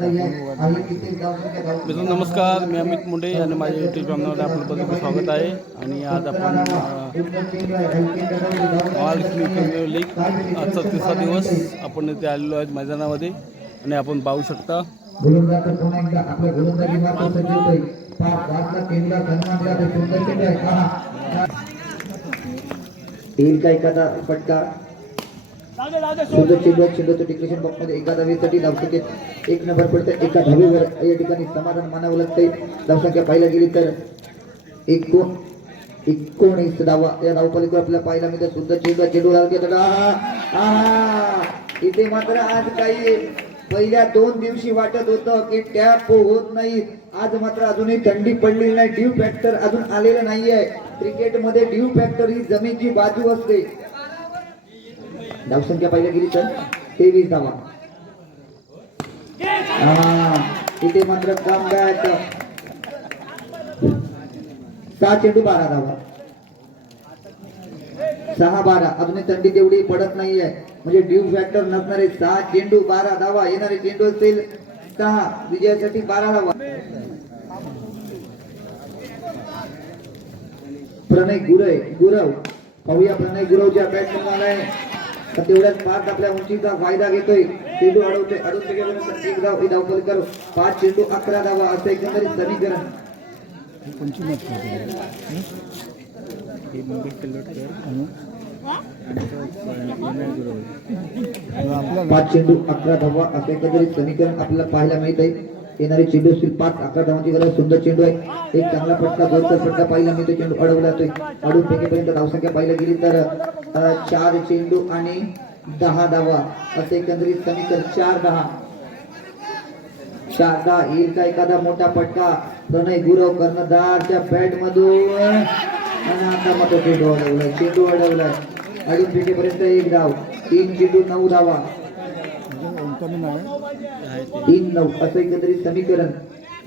मित्रांनो नमस्कार, मी अमित मुंडे आणि माझ्या यूट्यूब चॅनलवर आपलं बघितलं स्वागत आहे. आणि आज आपण ऑल प्रीमियर लीग आजचा तिसरा दिवस आपण इथे आलेलो आहे मैदानामध्ये आणि आपण पाहू शकता एखादा फटका चेंडूचं डिक्लेरेशन बॉक्स मध्ये एका धावेसाठी धावसंख्येत एक नंबर पडतं. एका धावेवर या ठिकाणी समाधान मानावं लागतंय. धावसंख्या पाहायला गेली तर 19 धावा या धावपलीकडे आपल्याला पाहायला मिळतं. सुद्धा चेंडू इथे मात्र आज काही पहिल्या 2 दिवशी वाटत होतं की टॅप होत नाही. आज मात्र अजूनही थंडी पडलेली नाही. ड्यू फॅक्टर अजून आलेलं नाहीये. क्रिकेटमध्ये ड्यू फॅक्टर ही जमीनची बाजू असते. धावसंख्या पाहिल्या गेली तर 23 धावा. इथे मात्र कमबॅक 6 चेंडू 12 धावा. 6-12 अजूनही थंडी तेवढी पडत नाहीये. म्हणजे ड्यू फॅक्टर नसणारे 6 चेंडू 12 धावा. येणारे चेंडू असेल 6 विजयासाठी 12 धावा. प्रणय गुरव पाहूया. प्रणय गुरवच्या बॅटमॅन आलाय तेवढ्याच 5 आपल्या उंचीचा फायदा घेतोय. चेंडू अडवते एक धाव धावपल करू. 5 चेंडू 11 धावा असं एकंदरीत समीकरण. 5 चेंडू 11 धावा असं एकंदरीत समीकरण आपल्याला पाहायला मिळत आहे. येणारे चेंडू असतील 5-11 धावांची गरज. सुंदर चेंडू आहे. एक चांगला फटका जोरदार फटका पाहायला मिळतो. चेंडू अडवला जातोय. अडून फेकेपर्यंत धावसंख्या पाहायला गेली तर 4 चेंडू आणि 10 धावा असे एकंदरीत समीकरण. 4-10 येईल का एखादा मोठा फटका. प्रणय गुरव कर्णधारच्या बॅट मधून आता मात्र चेंडू अडवलाय. अडून फेकेपर्यंत 1 धाव. 3 चेंडू 9 धावा. 3-9 असं एकंदरीत समीकरण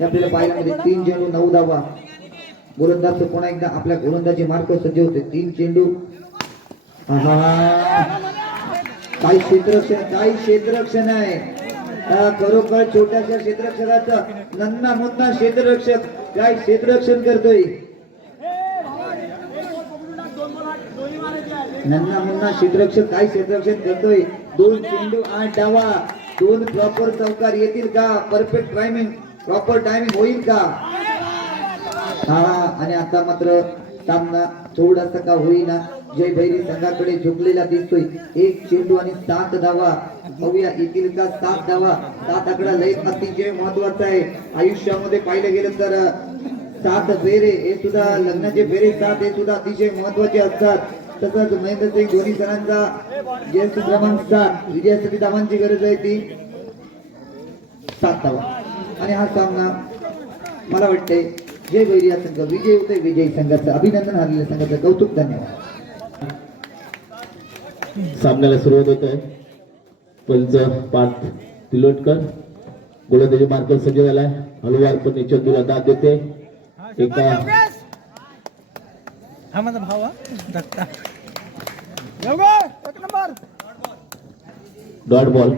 आपल्याला पाहायला मिळते. 3 चेंडू 9 धावा. गोलंदाज पुन्हा एकदा आपल्या गोलंदाजी मार्क सज्ज होते. 3 चेंडू. काही क्षेत्ररक्षण आहे. खरोखर छोट्याशा क्षेत्ररक्षकाचं नन्ना मुन्ना क्षेत्ररक्षक काय क्षेत्ररक्षण करतोय. नन्ना मुन्ना क्षेत्ररक्षक काय क्षेत्ररक्षण करतोय. 2 चेंडू 8 धावा. 2 प्रॉपर चौकार येतील का. परफेक्ट टायमिंग प्रॉपर टायमिंग होईल का. आणि आता मात्र सामना थोडासा का होईना जय भैरी संघाकडे झुकलेला दिसतोय. 1 चेंडू आणि 7 धावा. बघूया येतील का 7 धावा. 7 आकडा लय अतिशय महत्वाचा आहे. आयुष्यामध्ये पाहिलं गेलं तर 7 फेरे हे सुद्धा लग्नाचे फेरे 7 हे सुद्धा अतिशय महत्वाचे असतात. तसंच महेंद्रसिंग धोनी सरांचा जेस्ट क्रमांक 7 विजयासाठी धावांची गरज आहे ती 7 धावा. आणि हा सामना मला वाटतंय जय भैरी संघ विजय होते. विजयी संघाचं अभिनंदन. हरलेल्या संघाचं कौतुक. धन्यवाद. सामन्याला सुरुवात होत आहे. पंच पार्थ तिलोटकर गोलंदाजी मार्कर सज्ज झालाय. हळूवार पण चंदूला दाद देते. एका डॉट बॉल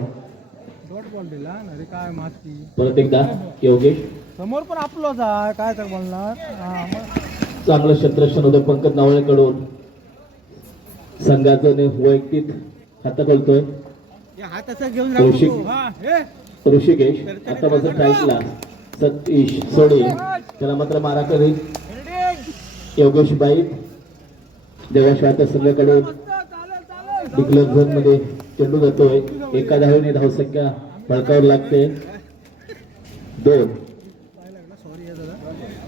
दिला अरे काय माती. परत एकदा योगेश समोर पण आपलंच आहे काय तर बोलणार. चांगलं क्षेत्ररक्षण होतं पंकज नावळेकडून. संघाचं वैयक्तिक हाता खोलतोय ऋषिकेश. आतापासून ट्राईकला सतीश सोडे त्याला मात्र मारा करीत योगेश बाई देवाशिवाय संघाकडे डिक्लेअर झोन मध्ये चेंडू जातोय. एका धावेने धावसंख्या फळकावर लागते. 2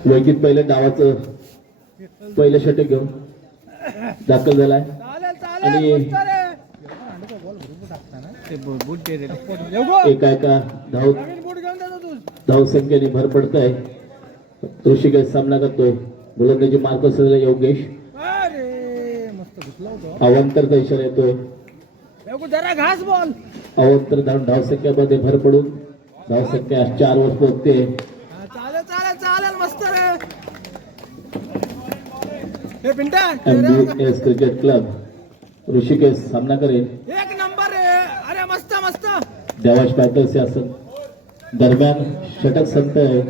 वैयक्तिक पहिल्या डावाचं पहिलं षटक घेऊन दाखल झालाय. आणि एका धावसंख्येने भर पडत आहे. ऋषिकेश सामना करतोय. गोलंदाजी मार्क असलेला योगेश अवांतरचा इशारा येतोय. अवांतर धावून धावसंख्यामध्ये भर पडून धावसंख्या 4 वर पोहोचते. MBS क्रिकेट क्लब ऋषिकेश सामना करेल. एक नंबर आहे. अरे मस्त मस्त. देवाश पॅटर्स असेल दरम्यान षटक संपतंय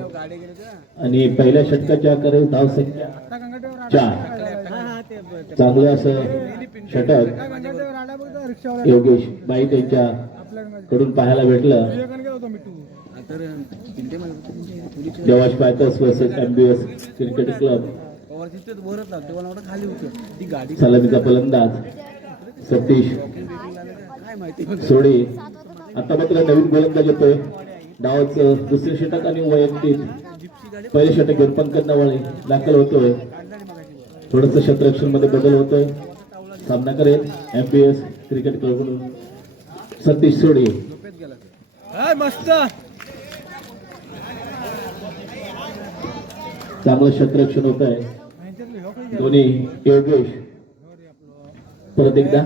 आणि पहिल्या षटकाच्या आकारे धाव संख्या 4. चांगलं असं षटक योगेश बाईत यांच्या कडून पाहायला भेटलं. देवाश पायथर्स वर्सेस MBS क्रिकेट क्लब. सलामीचा फलंदाज सतीश सोडी. आता मात्र नवीन गोलंदाज येतोय. डावाचं दुसरे षटक आणि वैयक्तिक पहिले षटक घेऊन पंकज नवाळे दाखल होतोय. थोडस क्षेत्ररक्षण मध्ये बदल होतोय. सामना करेल MBS क्रिकेट क्लब कडून सतीश सोडी. मस्त चांगलं क्षेत्ररक्षण होत आहे. दोन्ही योगेश परत एकदा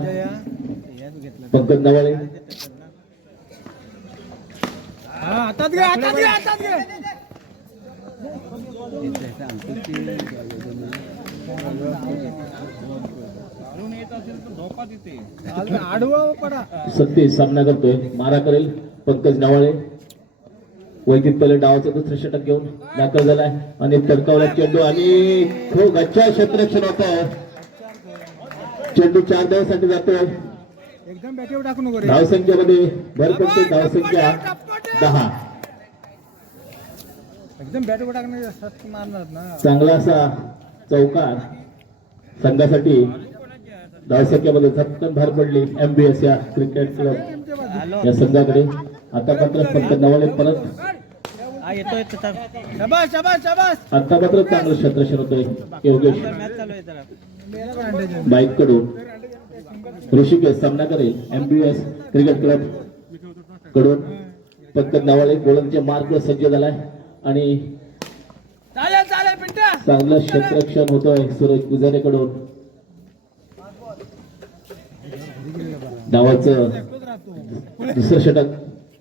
पंकज नवाळे. हातात घे हातात घे हातात घे. आडवा पडा. सतीश सामना करतोय. मारा करेल पंकज नवाळे. वैदिक पहिले डावाचं दुसरं षटक घेऊन दाखल झालाय आणि तडकावला चेंडू आणि खूप अच्छा क्षेत्ररक्षण होत आहे. चेंडू 4 धावांसाठी जातोय. एकदम बॅटीवर टाकू नको रे. धावसंख्येमध्ये भर पडते. धावसंख्या 10. एकदम बॅटीवर टाकणार मारणार ना. चांगला असा चौकार संघासाठी. धावसंख्येमध्ये झटकन भर पडली MBS या क्रिकेट क्लब या संघाकडे. आता मात्र पंकज नवाळे परत. शाबास शाबास शाबास. आता मात्र चांगलं क्षेत्ररक्षण होतंय योगेश बाईक कडून. ऋषिकेश सामना करेल MBS क्रिकेट क्लब कडून. पंकज नवाळे गोलंदाज मार्ग सज्ज झालाय आणि चालेल चालेल पिंट्या. चांगलं क्षेत्ररक्षण होतोय सूरज पुजारे कडून. डावाचं दुसरं षटक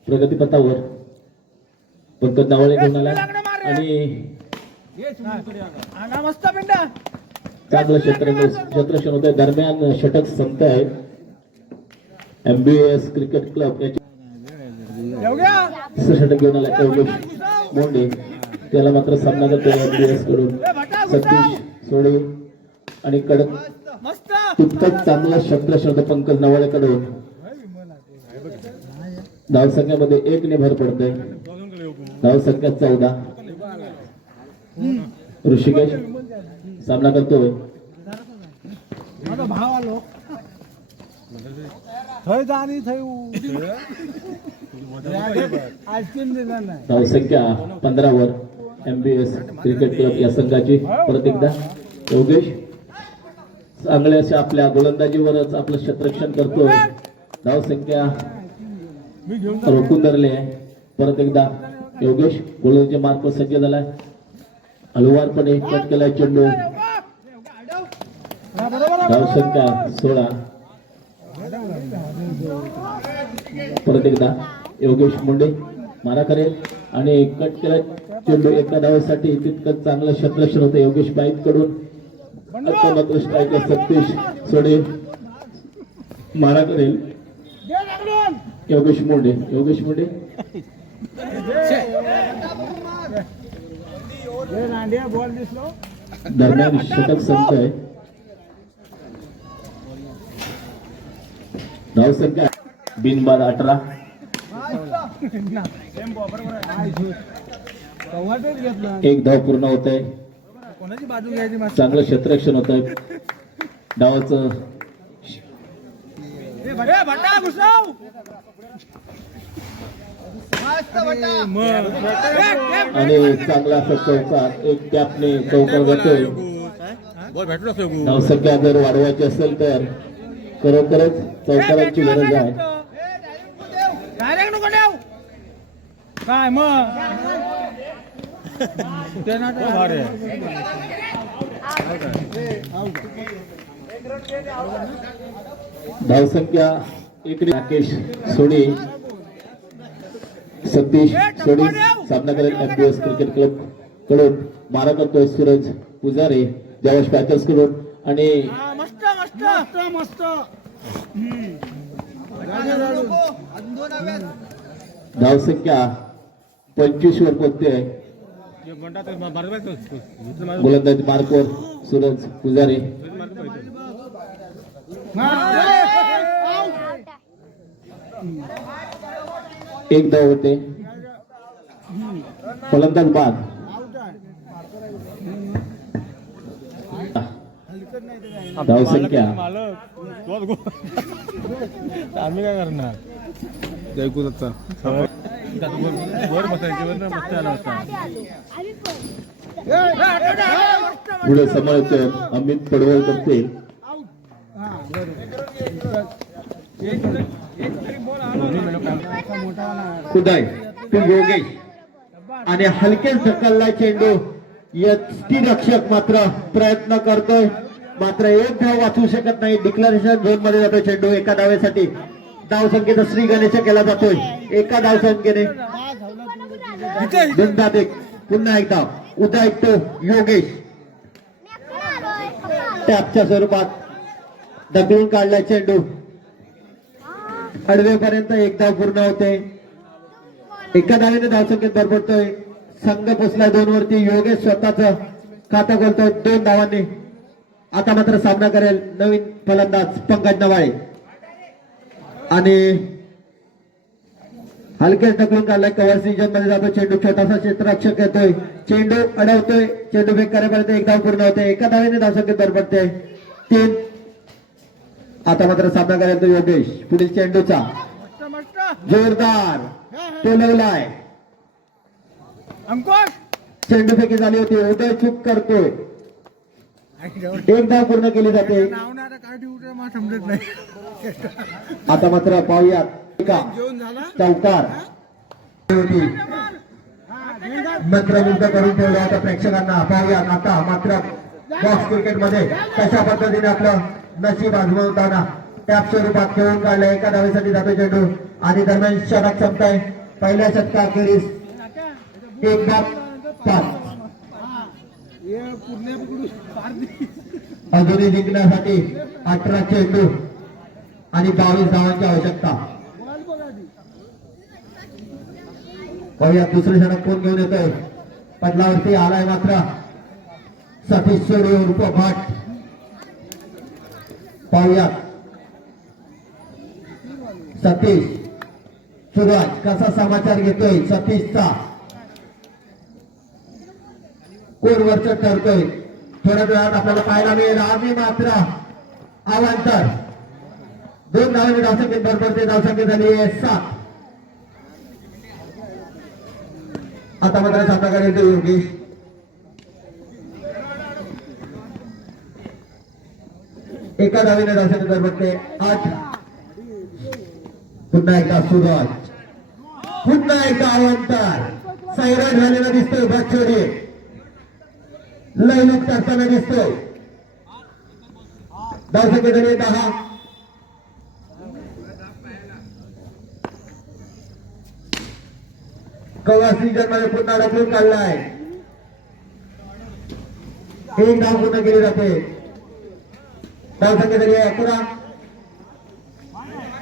प्रगतीपथावर पंकज नवाळे घेऊन आला आणि मस्त पिंट्या. चांगलं क्षेत्ररक्षण होत आहे. दरम्यान षटक संपत आहे. MBS क्रिकेट क्लब याचे दुसरं षटक घेऊन आला योगेश मोंडे. त्याला मात्र सामना करतोय MBS कडून सतीश सोडे आणि कडक तितकंच चांगलं क्षेत्ररक्षण होतं पंकज नवाळे कडून. धावसंख्येमध्ये 1 ने भर पडतोय. धावसंख्या 14. ऋषिकेश सामना करतोय. माझा भाव आलो थंय जा आणि थंय आईस्क्रीम देणार नाही. धावसंख्या 15 वर MBS क्रिकेट क्लब या संघाची. परत एकदा योगेश चांगल्या अशा आपल्या गोलंदाजीवरच आपलं क्षेत्ररक्षण करतोय. धावसंख्या रोखून धरले आहे. परत एकदा योगेश गोलंदाजी मार्ग सज्ज झालाय. हलवारपणे कट केलाय चेंडू. धावसंख्या 16. परत एकदा योगेश मुंडे मारा करेल आणि कट केला चेंडू. एका धावेसाठी तितकं चांगलं क्षेत्ररक्षण होतं योगेश बाईक कडून. आता मात्र स्ट्रायकर सतीश सोडे मारा करेल योगेश मुंडे. योगेश मुंडे बॉल दिसलो. दरम्यान षटक संपतंय. धावसंख्या बिनबाद 18. एक धाव पूर्ण होत आहे. कोणाची बाजू घ्यायची. चांगलं क्षेत्ररक्षण होत आहे. डावाचं भटा घुसाव. आणि चांगला असा चौकार. एक टॅपने चौकार जातोय. धावसंख्या जर वाढवायची असेल तर खरोखरच चौकाराची गरज आहे. काय मग धावसंख्या 1 राकेश सोडी सतीश सोडी सामना करेल MBS क्रिकेट क्लब कडून. मारा करतोय सूरज पुजारे देवाश पॅथर्स कडून आणि मस्त मस्त मस्त. धावसंख्या 25 वर पोहोचते आहे. गोलंदाज मार्कवर सूरज पुजारी. एक धाव होते. फलंदाज बाद. धाव संख्या आम्ही काय करणार जयकुलचा वर बसायचे ना मस्त आला होता. पुढे समालोचन अमित पडवळ करते. खुदाय टू योगेश आणि हलकेच ढकलला चेंडू. यष्टी रक्षक मात्र प्रयत्न करतोय, मात्र एक धाव वाचू शकत नाही. डिक्लेरेशन झोन मध्ये जातो चेंडू. एका धावेसाठी धाव संख्येचा श्री गणेश केला जातोय. एका धाव संख्येने दोनदा एक. पुन्हा एक धाव. उदय टू योगेश टॅपच्या स्वरूपात ढकलून काढला चेंडू. अडवेपर्यंत एक धाव पूर्ण होते. एका धावेने धाव संख्येत भर पडतोय. संघ पोचलाय 2 वरती. योगेश स्वतःच खातं खोलतोय 2 धावांनी. आता मात्र सामना करेल नवीन फलंदाज पंकज नवाळे आणि हलकेच ढकलून काढलाय. कव्हर सीजन मध्ये जातो चेंडू. छोटासा क्षेत्ररक्षक येतोय. चेंडू अडवतोय. चेंडू फेक करेपर्यंत एक धाव पूर्ण होते. एका धावेने धाव संख्येत भर पडते 3. आता मात्र सामना करेल तो योगेश. पुढील चेंडूचा जोरदार टोलवलाय. अंकुश चेंडू फेकी झाली होती. उदय चूक करतोय. एक धाव पूर्ण केली जाते. नाव ना आता काय ठेवू मला समजत नाही. आता मात्र पाहूयात का जेवण झाला चौकार होती. मंत्रमुग्ध करून ठेवलं आता प्रेक्षकांना. पाहूयात आता मात्र बॉक्स क्रिकेट मध्ये कशा पद्धतीने आपलं नशीब आजमावताना टॅप स्वरूपात खेळून काढलं. एका धावेसाठी जातो चेंडू आणि दरम्यान षटक संपताय. पहिल्या षटकाखेरीस 1-5 अजूनही जिंकण्यासाठी 18 चेंडू आणि 22 धावांची आवश्यकता. पाहूया दुसरे षटक कोण घेऊन येतोय. पडलावरती आलाय मात्र सतीश सोडी उर्फ भाट. पाहूया सतीश सुरुवात कसा समाचार घेतोय सतीशचा. कोण वरच ठरतोय थोड्या वेळात आपल्याला पाहायला मिळेल. आम्ही मात्र अवांतर 2 धावांनी धावसंख्येत भर पडते. धावसंख्या झाली आहे 7. आता मात्र सामना करायचा योगेश. एका धावेने धावसंख्येत भर पडते 8. पुन्हा एकदा सुरुवात. पुन्हा एकदा अवांतर. सैराट झालेला दिसतोय बच्चोडी. लयलूट करताना दिसतोय. धावसंख्या झाली 10. कव्हर सीजन मध्ये पुन्हा ढकलून काढलाय. एक धाव पूर्ण केली जाते. धावसंख्या झाली 11.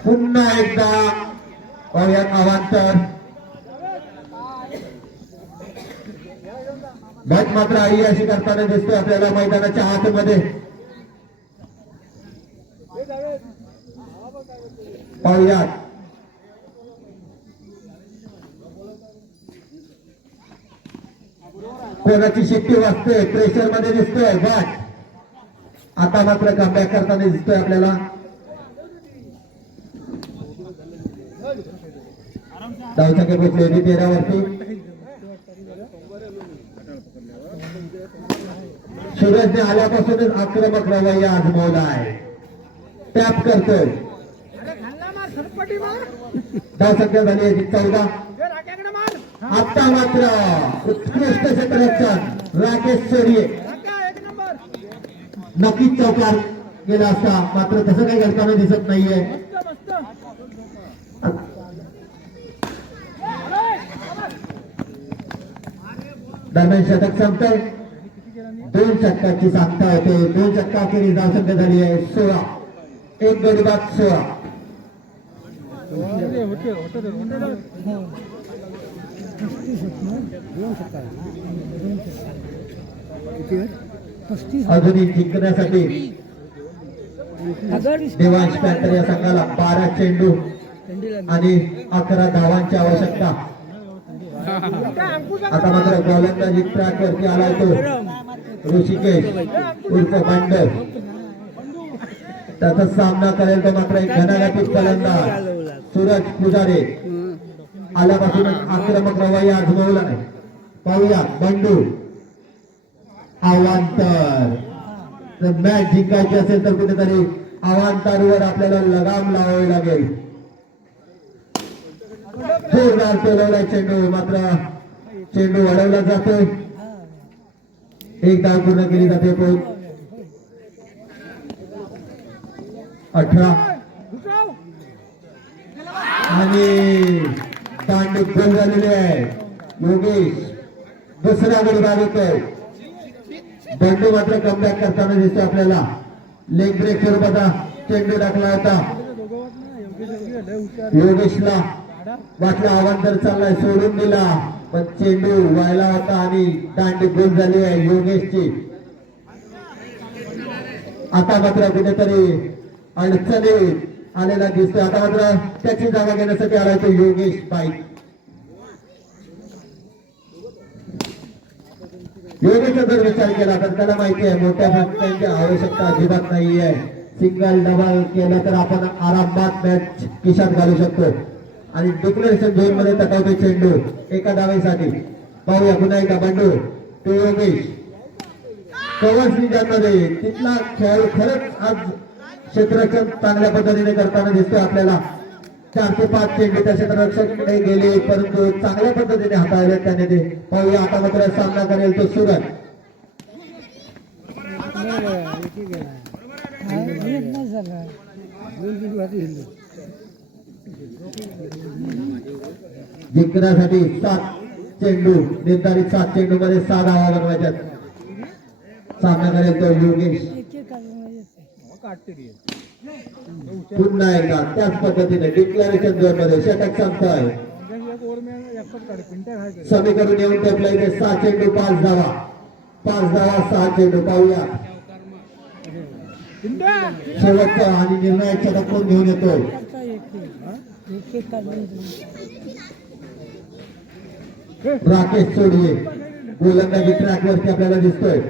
पुन्हा एकदा अवांतर. भट मात्र आई अशी करताना दिसतोय आपल्याला मैदानाच्या आतमध्ये. पाहूयात कोणाची शिट्टी वाजते. प्रेशर मध्ये दिसतोय भट. आता मात्र कमबॅक करताना दिसतोय आपल्याला. धावसंख्या पोचली होती 13 वरती. सूरजने आल्यापासूनच आक्रमक रवैया आजमावला आहे. टॅप करतोय. धावसंख्या झाली आहे 14. आता मात्र उत्कृष्ट क्षेत्ररक्षण राकेश सोडिये नक्कीच चौकार गेला असता, मात्र तसं काही घडताना दिसत नाहीये. दरम्यान षटक संपतंय. 2 षटकाची सांगता होते. 2 षटकाखेरीज धावसंख्या झाली आहे 16. 1 गडी बाद 16. अजूनही जिंकण्यासाठी देवांश पॅन्टर या संघाला 12 चेंडू आणि 11 धावांची आवश्यकता. आता मात्र गोलंदाजी ट्रॅक वरती आलाय तो ऋषिकेश उर्फ बंडर. त्याचा सामना करेल तो मात्र एक घणाघाती फलंदाज सूरज पुजारे. आल्यापासूनच आक्रमक रवाई आजमावला नाही. पाहूया बंडू अवांतर. मॅच जिंकायची असेल तर कुठेतरी अवांतरवर आपल्याला लगाम लावावी लागेल. जोरदार पेलवलाय चेंडू, मात्र चेंडू वाढवला जातो. एक धाव पूर्ण केली जाते. पण 18 आणि दांडू गोल झालेले आहे. योगेश दुसरा गडी बाद होतोय. बंडू मात्र कमबॅक करताना दिसतो आपल्याला. लेग ब्रेक स्वरूपाचा चेंडू टाकला होता. योगेशला वाटलं अवांतर चाललाय, सोडून दिला, पण चेंडू व्हायला होता आणि दांडी गोल झाली आहे योगेशची. आता मात्र कुठेतरी अडचणी आलेला दिसतोय. आता मात्र त्याची जागा घेण्यासाठी आलाय तो योगेश बाईक. योगेशचा जर विचार केला तर त्याला माहिती आहे मोठ्या फटक्यांची आवश्यकता अजिबात नाहीये. सिंगल डबल केलं तर आपण आरामात मॅच खिशात घालू शकतो. आणि डिक्लेरेशन झोन मध्ये तटावतो चेंडू एका डावेसाठी. पाहूया पुन्हा एकदा बंडू तो योगेश कव्हर सीजनमध्ये तिथला खेळ खरंच आज क्षेत्ररक्षण चांगल्या पद्धतीने करताना दिसतोय आपल्याला. 4 ते 5 चेंडू त्या क्षेत्ररक्षककडे गेले, परंतु चांगल्या पद्धतीने हाताळले त्याने ते. पाहूया आता मात्र सामना करेल तो सूरज. जिंकण्यासाठी 7 चेंडू, निर्धारित 7 चेंडू मध्ये 6 धावा बनवायच्यात. सामना करेल तो योगेश. पुन्हा एकदा त्याच पद्धतीने डिक्लेरेशन झोन मध्ये षटक सांगतोय. समीकरण येऊन टेपला इथे 6 चेंडू 5 धावा, 5 धावा 6 चेंडू. पाहूया शेवटचा आणि निर्णायक षटक कोण घेऊन येतोय. राकेश सोडिये गोलंदाजी ट्रॅक वरती आपल्याला दिसतोय.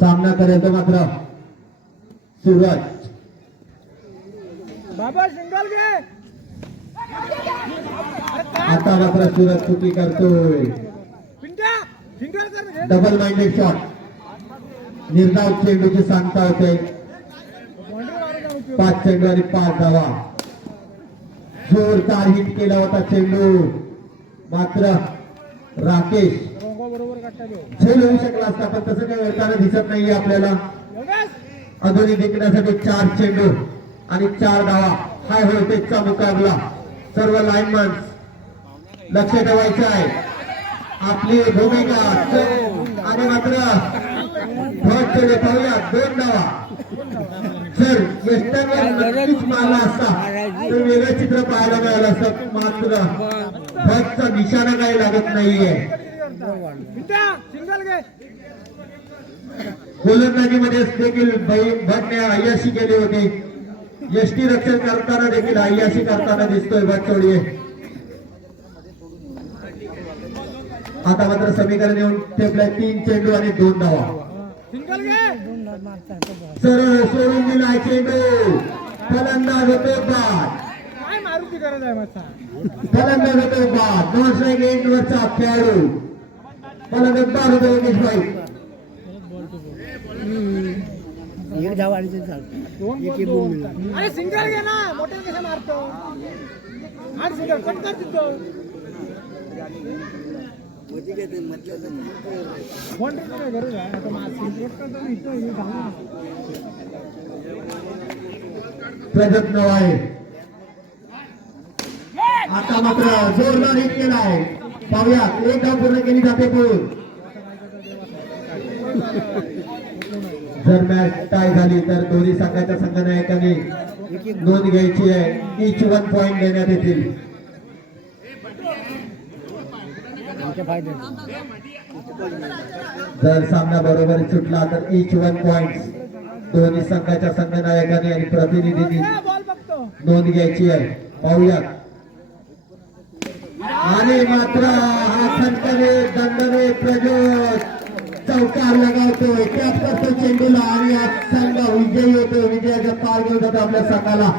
सामना करेल तो मात्र सूरज. आता मात्र सूरज चुकी करतोय. Double minded shot. निर्धाव चेंडूची सांगता होते. 5 चेंडू आणि 5 धावा. जोरदार हिट केला होता चेंडू, मात्र राकेश झेल होऊ शकला असता, पण तसं काही होताना दिसत नाहीये आपल्याला. अजूनही जिंकण्यासाठी 4 चेंडू आणि 4 धावा. हाय व्होल्टेजचा मुकाबला. सर्व लाईनमन लक्ष ठेवायचं आहे. आपली भूमिका आणि मात्र पाहूया 2 धावा. जर वेस्टर्नवर नक्कीच मारला असता तर वेगळं चित्र पाहायला मिळालं असतं, मात्र भटचा निशाणा काही लागत नाहीये. गोलंदाजीमध्ये देखील भटने अय्याशी केली होती. यष्टी रक्षण करताना देखील अय्याशी करताना दिसतोय भट सोडिये. आता मात्र समीकरण येऊन ठेपलाय 3 चेंडू आणि 2 धावा. सरळ सोडून दिलाय चेंडू. फलंदाज होतो बाद. फलंदाज होतो बाद. नॉन स्ट्राईक एंड वरचा खेळाडू फलंदाज बाद होतो योगेश भाई. सिंगल घे ना, मोठे कसे मारतो. आणि सिंगल कट कर तिथं. प्रगत नाव आहे. आता मात्र जोरदार हिट केलाय. पाहूया 1 धाव पूर्ण केली जाते. पण जर मॅच टाय झाली तर दोन्ही संघाच्या संघनायकांनी नोंद घ्यायची आहे. इच 1 पॉइंट देण्यात येतील. जर सामना बरोबर सुटला तर इच 1 पॉइंट दोन्ही संघाच्या संघनायकांनी आणि प्रतिनिधींनी बॉल बघतो. नोंद घ्यायची आहे. पाहूयात. आणि मात्र हा खनखने दंडने प्रजोत चौकार लगावतोय. त्याच करतो चेंडूला आणि हा संघ विजयी होतो. विजयाचा पार घेऊन जातो आपल्या संघाला.